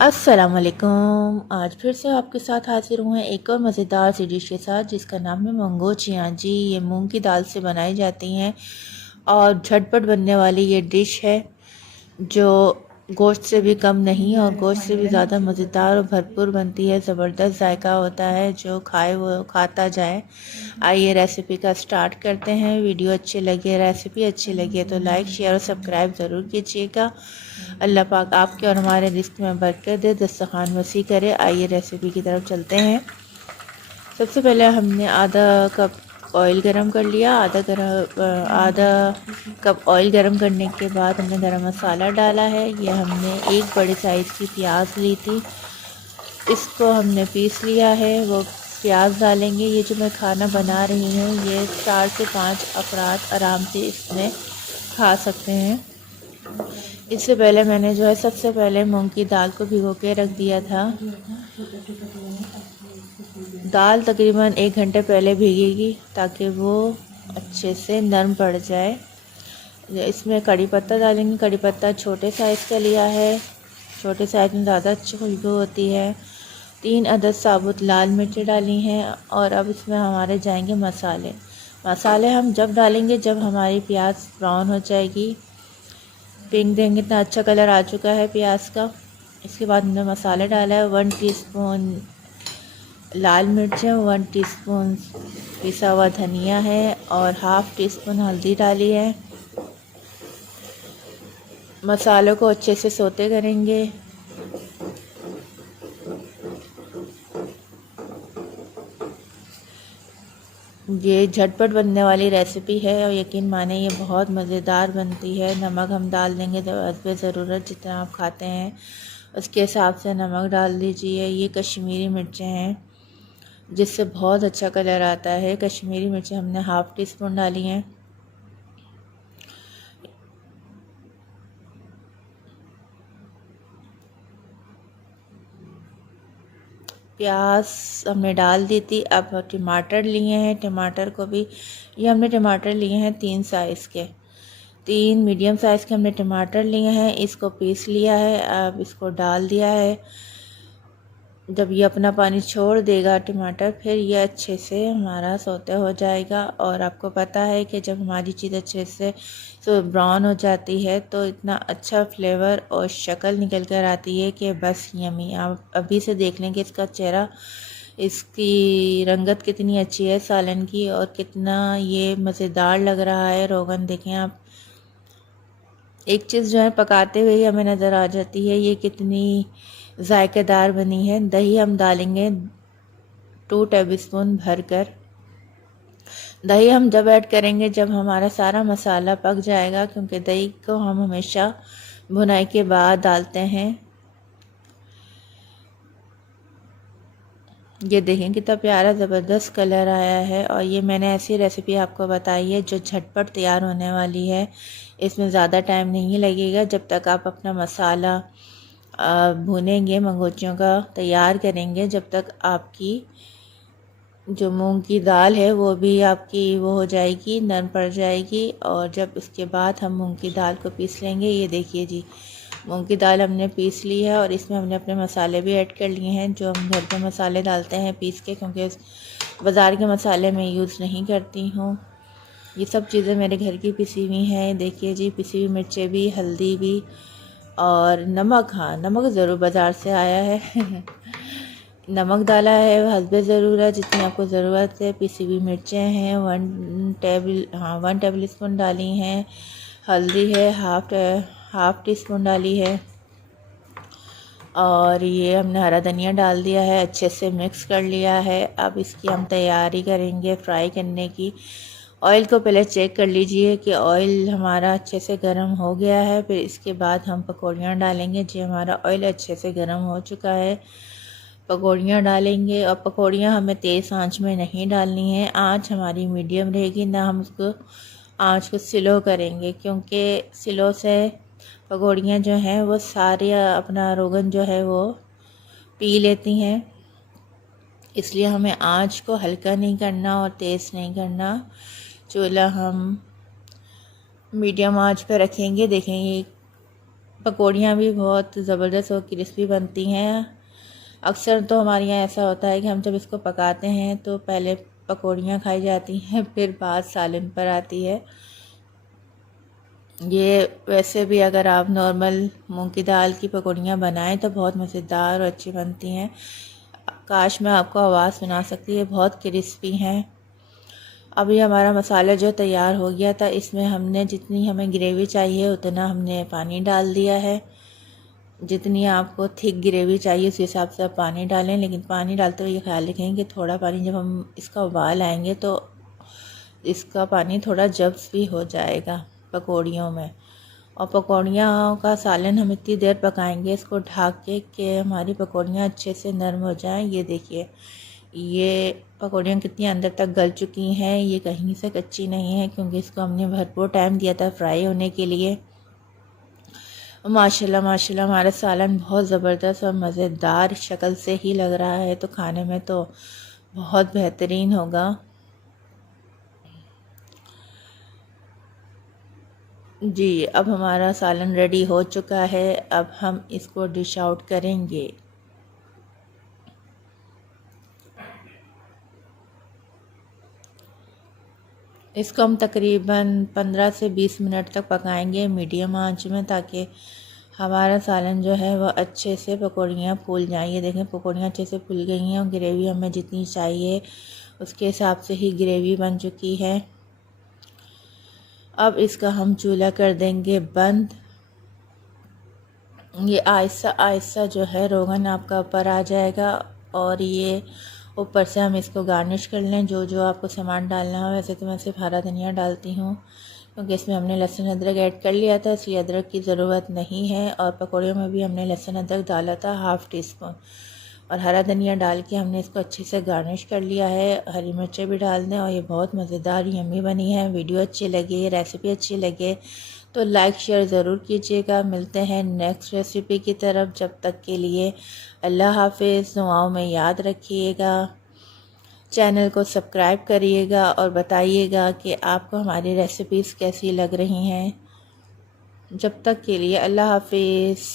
अस्सलाम वालेकुम। आज फिर से आपके साथ हाजिर हुए एक और मज़ेदार सी डिश के साथ जिसका नाम है मंगोचियाँ। जी, ये मूंग की दाल से बनाई जाती हैं और झटपट बनने वाली ये डिश है जो गोश्त से भी कम नहीं और गोश्त से भी ज़्यादा मज़ेदार और भरपूर बनती है। ज़बरदस्त जायका होता है, जो खाए वो खाता जाए। आइए रेसिपी का स्टार्ट करते हैं। वीडियो अच्छी लगे, रेसिपी अच्छी लगे तो लाइक शेयर और सब्सक्राइब ज़रूर कीजिएगा। अल्लाह पाक आपके और हमारे रिस्क में बरकत दे, दस्तरखान वसी करे। आइए रेसिपी की तरफ चलते हैं। सबसे पहले हमने आधा कप ऑयल गरम कर लिया। आधा कप ऑयल गरम करने के बाद हमने गरम मसाला डाला है। ये हमने एक बड़े साइज़ की प्याज ली थी, इसको हमने पीस लिया है। वो प्याज डालेंगे। ये जो मैं खाना बना रही हूँ ये 4 से 5 अफराद आराम से इसमें खा सकते हैं। इससे पहले मैंने जो है सबसे पहले मूंग की दाल को भिगो के रख दिया था। दाल तकरीबन 1 घंटे पहले भीगेगी ताकि वो अच्छे से नरम पड़ जाए। इसमें कड़ी पत्ता डालेंगे। कड़ी पत्ता छोटे साइज़ का लिया है, छोटे साइज़ में ज़्यादा अच्छी खुशबू होती है। 3 अदद साबुत लाल मिर्ची डाली हैं। और अब इसमें हमारे जाएंगे मसाले। मसाले हम जब डालेंगे जब हमारी प्याज ब्राउन हो जाएगी, पिंक देंगे। इतना अच्छा कलर आ चुका है प्याज का। इसके बाद हमने मसाले डाला है। 1 टीस्पून लाल मिर्च है, 1 टीस्पून पिसा हुआ धनिया है और हाफ़ टी स्पून हल्दी डाली है। मसालों को अच्छे से सौते करेंगे। ये झटपट बनने वाली रेसिपी है और यकीन माने ये बहुत मज़ेदार बनती है। नमक हम डाल देंगे तो हस्बे ज़रूरत जितना आप खाते हैं उसके हिसाब से नमक डाल दीजिए। ये कश्मीरी मिर्चें हैं जिससे बहुत अच्छा कलर आता है। कश्मीरी मिर्चें हमने हाफ़ टी स्पून डाली हैं। प्याज हमने डाल दी थी। अब टमाटर लिए हैं, टमाटर को भी ये हमने टमाटर लिए हैं 3 साइज़ के, 3 मीडियम साइज़ के हमने टमाटर लिए हैं। इसको पीस लिया है। अब इसको डाल दिया है। जब ये अपना पानी छोड़ देगा टमाटर, फिर ये अच्छे से हमारा सौते हो जाएगा। और आपको पता है कि जब हमारी चीज़ अच्छे से ब्राउन हो जाती है तो इतना अच्छा फ्लेवर और शक्ल निकल कर आती है कि बस यमी। आप अभी से देख लें कि इसका चेहरा, इसकी रंगत कितनी अच्छी है सालन की और कितना ये मज़ेदार लग रहा है। रोगन देखें आप, एक चीज़ जो है पकाते हुए ही हमें नज़र आ जाती है ये कितनी जायकेदार बनी है। दही हम डालेंगे 2 टेबल स्पून भर कर। दही हम जब ऐड करेंगे जब हमारा सारा मसाला पक जाएगा, क्योंकि दही को हम हमेशा भुनाई के बाद डालते हैं। ये देखें कितना प्यारा ज़बरदस्त कलर आया है। और ये मैंने ऐसी रेसिपी आपको बताई है जो झटपट तैयार होने वाली है। इसमें ज़्यादा टाइम नहीं लगेगा। जब तक आप अपना मसाला भूनेंगे, मंगोचियों का तैयार करेंगे, जब तक आपकी जो मूंग की दाल है वो भी आपकी वो हो जाएगी, नरम पड़ जाएगी। और जब इसके बाद हम मूंग की दाल को पीस लेंगे। ये देखिए जी, मूंग की दाल हमने पीस ली है और इसमें हमने अपने मसाले भी ऐड कर लिए हैं जो हम घर पे मसाले डालते हैं पीस के, क्योंकि बाज़ार के मसाले मैं यूज़ नहीं करती हूँ। ये सब चीज़ें मेरे घर की पिसी हुई हैं। देखिए जी, पिसी हुई मिर्चें भी, हल्दी भी और नमक। हाँ, नमक ज़रूर बाज़ार से आया है नमक डाला है हस्बे ज़रूरत, जितनी आपको ज़रूरत है। पिसी हुई मिर्चें हैं 1 टेबल स्पून डाली हैं। हल्दी है हाफ़ टी स्पून डाली है। और ये हमने हरा धनिया डाल दिया है, अच्छे से मिक्स कर लिया है। अब इसकी हम तैयारी करेंगे फ्राई करने की। ऑयल को पहले चेक कर लीजिए कि ऑयल हमारा अच्छे से गर्म हो गया है। फिर इसके बाद हम पकौड़ियाँ डालेंगे। जी, हमारा ऑयल अच्छे से गर्म हो चुका है। पकौड़ियाँ डालेंगे और पकौड़ियाँ हमें तेज़ आंच में नहीं डालनी है। आंच हमारी मीडियम रहेगी, ना हम उसको आंच को स्लो करेंगे, क्योंकि स्लो से पकौड़ियाँ जो हैं वो सारे अपना रोगन जो है वो पी लेती हैं। इसलिए हमें आंच को हल्का नहीं करना और तेज़ नहीं करना। चूल्हा हम मीडियम आंच पे रखेंगे। देखेंगे पकौड़ियाँ भी बहुत ज़बरदस्त और क्रिस्पी बनती हैं। अक्सर तो हमारे यहाँ ऐसा होता है कि हम जब इसको पकाते हैं तो पहले पकौड़ियाँ खाई जाती हैं, फिर बाद सालन पर आती है। ये वैसे भी अगर आप नॉर्मल मूंग की दाल की पकौड़ियाँ बनाएं तो बहुत मज़ेदार और अच्छी बनती हैं। काश मैं आपको आवाज़ सुना सकती है, बहुत क्रिस्पी हैं। अभी हमारा मसाला जो तैयार हो गया था, इसमें हमने जितनी हमें ग्रेवी चाहिए उतना हमने पानी डाल दिया है। जितनी आपको थिक ग्रेवी चाहिए उस हिसाब से आप पानी डालें, लेकिन पानी डालते हुए ये ख्याल रखें कि थोड़ा पानी जब हम इसका उबाल आएंगे तो इसका पानी थोड़ा जब्स भी हो जाएगा पकौड़ियों में। और पकौड़ियाँ का सालन हम इतनी देर पकाएंगे इसको ढक के कि हमारी पकौड़ियाँ अच्छे से नरम हो जाएं। ये देखिए, ये पकौड़ियाँ कितनी अंदर तक गल चुकी हैं, ये कहीं से कच्ची नहीं है क्योंकि इसको हमने भरपूर टाइम दिया था फ्राई होने के लिए। माशाल्लाह माशाल्लाह हमारा सालन बहुत ज़बरदस्त और मज़ेदार शक्ल से ही लग रहा है, तो खाने में तो बहुत बेहतरीन होगा। जी, अब हमारा सालन रेडी हो चुका है। अब हम इसको डिश आउट करेंगे। इसको हम तकरीबन 15 से 20 मिनट तक पकाएंगे मीडियम आंच में, ताकि हमारा सालन जो है वह अच्छे से पकौड़ियाँ फूल जाएं। ये देखें पकौड़ियाँ अच्छे से फूल गई हैं और ग्रेवी हमें जितनी चाहिए उसके हिसाब से ही ग्रेवी बन चुकी है। अब इसका हम चूल्हा कर देंगे बंद। ये आहिस्ता आहिस्ता जो है रोगन आपका ऊपर आ जाएगा और ये ऊपर से हम इसको गार्निश कर लें। जो जो आपको सामान डालना हो, वैसे तो मैं सिर्फ हरा धनिया डालती हूँ क्योंकि इसमें हमने लहसुन अदरक ऐड कर लिया था, इसलिए अदरक की ज़रूरत नहीं है। और पकौड़ियों में भी हमने लहसुन अदरक डाला था हाफ़ टी स्पून, और हरा धनिया डाल के हमने इसको अच्छे से गार्निश कर लिया है। हरी मिर्चें भी डाल दें और ये बहुत मज़ेदार यम्मी बनी है। वीडियो अच्छी लगे, रेसिपी अच्छी लगे तो लाइक शेयर ज़रूर कीजिएगा। मिलते हैं नेक्स्ट रेसिपी की तरफ, जब तक के लिए अल्लाह हाफिज़। दुआओं में याद रखिएगा। चैनल को सब्सक्राइब करिएगा और बताइएगा कि आपको हमारी रेसिपीज़ कैसी लग रही हैं। जब तक के लिए अल्लाह हाफिज़।